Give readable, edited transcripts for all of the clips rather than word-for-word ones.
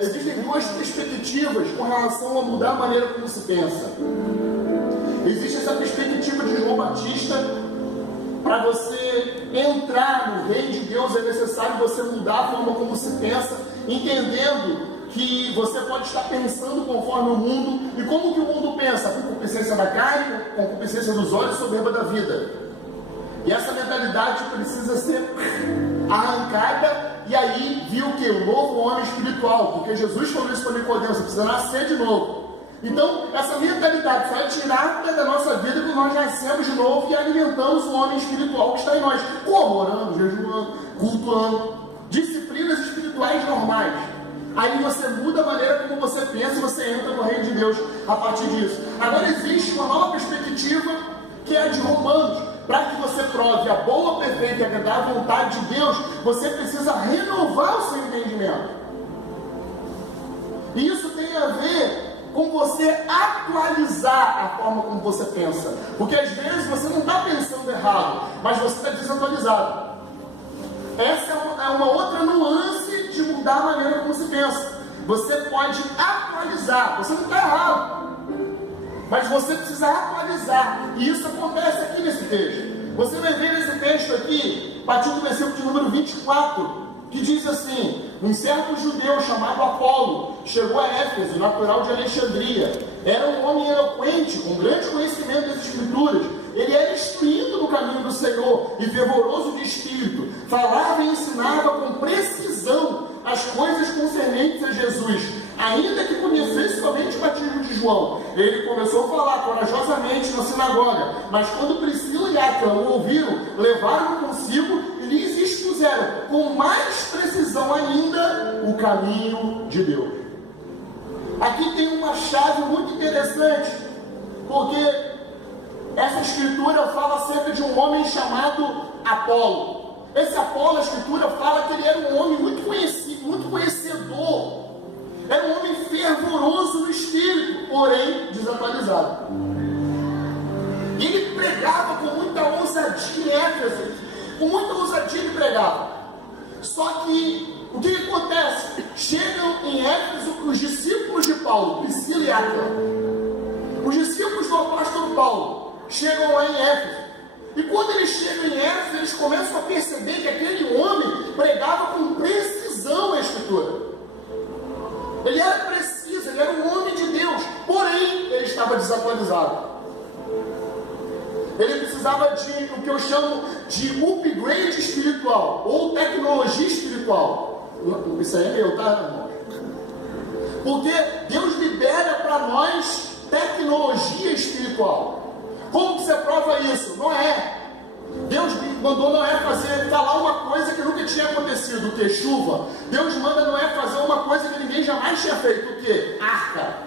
existem duas perspectivas com relação a mudar a maneira como se pensa. Existe essa perspectiva de João Batista: para você entrar no reino de Deus é necessário você mudar a forma como se pensa, entendendo que você pode estar pensando conforme o mundo. E como que o mundo pensa? Com concupiscência da carne, com concupiscência dos olhos, soberba da vida. E essa mentalidade precisa ser arrancada. E aí viu o que? O novo homem espiritual, porque Jesus falou isso para Nicodemo: você precisa nascer de novo. Então, essa mentalidade foi tirada da nossa vida quando nós nascemos de novo e alimentamos o homem espiritual que está em nós. Como? Orando, jejuando, cultuando, disciplinas espirituais normais. Aí você muda a maneira como você pensa e você entra no reino de Deus a partir disso. Agora existe uma nova perspectiva, que é a de Romanos. Para que você prove a boa, perfeita e agradável vontade de Deus, você precisa renovar o seu entendimento. E isso tem a ver com você atualizar a forma como você pensa. Porque às vezes você não está pensando errado, mas você está desatualizado. Essa é uma outra nuance de mudar a maneira como se pensa. Você pode atualizar, você não está errado, mas você precisa atualizar. E isso acontece aqui nesse texto. Você vai ver nesse texto aqui, a partir do versículo de número 24, que diz assim: um certo judeu chamado Apolo chegou a Éfeso, natural de Alexandria. Era um homem eloquente, com grande conhecimento das Escrituras. Ele era instruído no caminho do Senhor e fervoroso de espírito. Falava e ensinava com precisão as coisas concernentes a Jesus. Ainda que conhecesse somente o batismo de João, ele começou a falar corajosamente na sinagoga. Mas quando Priscila e Áquila o ouviram, levaram-no consigo e lhes expuseram com mais precisão ainda o caminho de Deus. Aqui tem uma chave muito interessante, porque essa escritura fala acerca de um homem chamado Apolo. Esse Apolo, a escritura fala que ele era um homem muito conhecido, muito conhecedor. Era um homem fervoroso no espírito, porém desatualizado. E ele pregava com muita ousadia em Éfeso. Com muita ousadia ele pregava. Só que, o que acontece? Chegam em Éfeso os discípulos de Paulo, Priscila e Áquila. Os discípulos do apóstolo Paulo chegam lá em Éfeso. E quando eles chegam em Éfeso, eles começam a perceber que aquele homem pregava com precisão a escritura. Ele era preciso, ele era um homem de Deus, porém ele estava desatualizado. Ele precisava de o que eu chamo de upgrade espiritual, ou tecnologia espiritual. Isso aí é meu, tá, irmão? Porque Deus libera para nós tecnologia espiritual. Como que você prova isso? Noé. Deus mandou Noé falar uma coisa que nunca tinha acontecido, o que? Chuva. Deus manda Noé fazer uma coisa que ninguém jamais tinha feito, o que? Arca.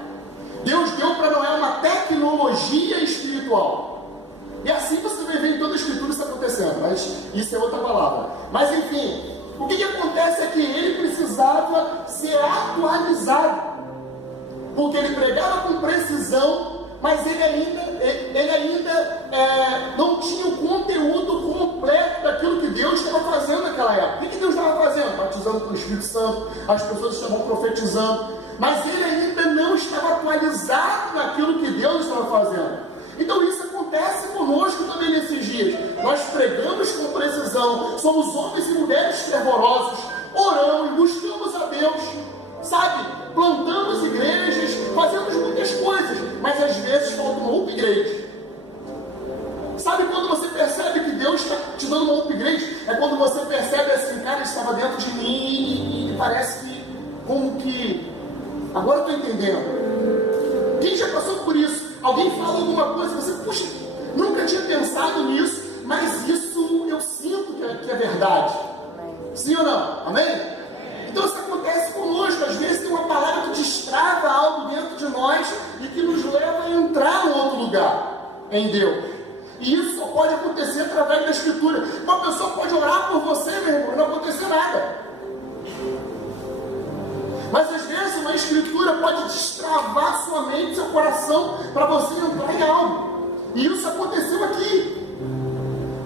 Deus deu para Noé uma tecnologia espiritual. E assim você vai ver em toda a escritura isso acontecendo, mas isso é outra palavra. Mas enfim, o que acontece é que ele precisava ser atualizado, porque ele pregava com precisão, mas ele ainda não tinha o conteúdo completo daquilo que Deus estava fazendo naquela época. O que Deus estava fazendo? Batizando com o Espírito Santo, as pessoas estavam profetizando, mas ele ainda não estava atualizado naquilo que Deus estava fazendo. Então isso acontece conosco também nesses dias. Nós pregamos com precisão, somos homens e mulheres fervorosos, oramos, buscamos a Deus, sabe? Plantamos igrejas, fazemos muitas coisas, mas às vezes falta um upgrade. Sabe quando você percebe que Deus está te dando um upgrade? É quando você percebe assim: cara, estava dentro de mim e parece que, como que, agora eu estou entendendo. Quem já passou por isso? Alguém fala alguma coisa, você, puxa, nunca tinha pensado nisso, mas isso eu sinto que é verdade. Sim ou não? Amém? Então isso acontece conosco. Às vezes tem uma palavra que destrava algo dentro de nós e que nos leva a entrar em outro lugar, em Deus. E isso só pode acontecer através da escritura. Uma pessoa pode orar por você, meu irmão, e não acontecer nada. Mas às vezes uma escritura pode destravar sua mente, seu coração, para você entrar em algo. E isso aconteceu aqui.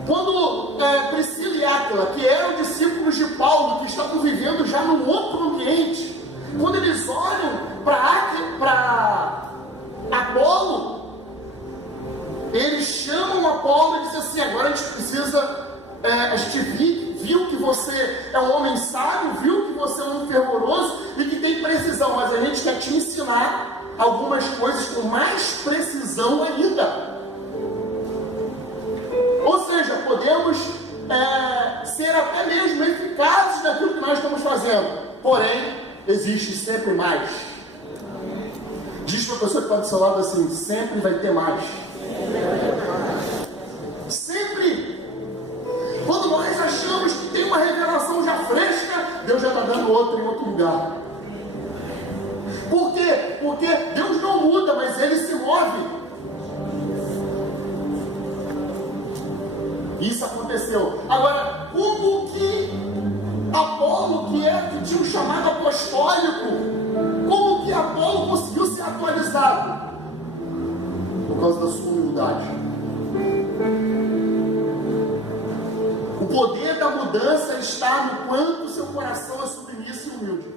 Quando Priscila e Áquila, que eram discípulos de Paulo, que estavam vivendo já num outro ambiente, Quando eles olham para Apolo, eles chamam Apolo e dizem assim: agora a gente precisa, a gente viu que você é um homem sábio, viu que você é um homem fervoroso e que tem precisão, mas a gente quer te ensinar algumas coisas com mais precisão ainda. Ou seja, podemos ser até mesmo eficazes naquilo que nós estamos fazendo, porém, existe sempre mais. Diz para a pessoa que está do seu lado assim: sempre vai ter mais. Sempre. Quando nós achamos que tem uma revelação já fresca, Deus já está dando outra em outro lugar. Por quê? Porque Deus não muda, mas Ele se move. Isso aconteceu. Agora, como que Apolo, que tinha um chamado apostólico, como que Apolo conseguiu ser atualizado? Por causa da sua humildade. O poder da mudança está no quanto seu coração é submisso e humilde.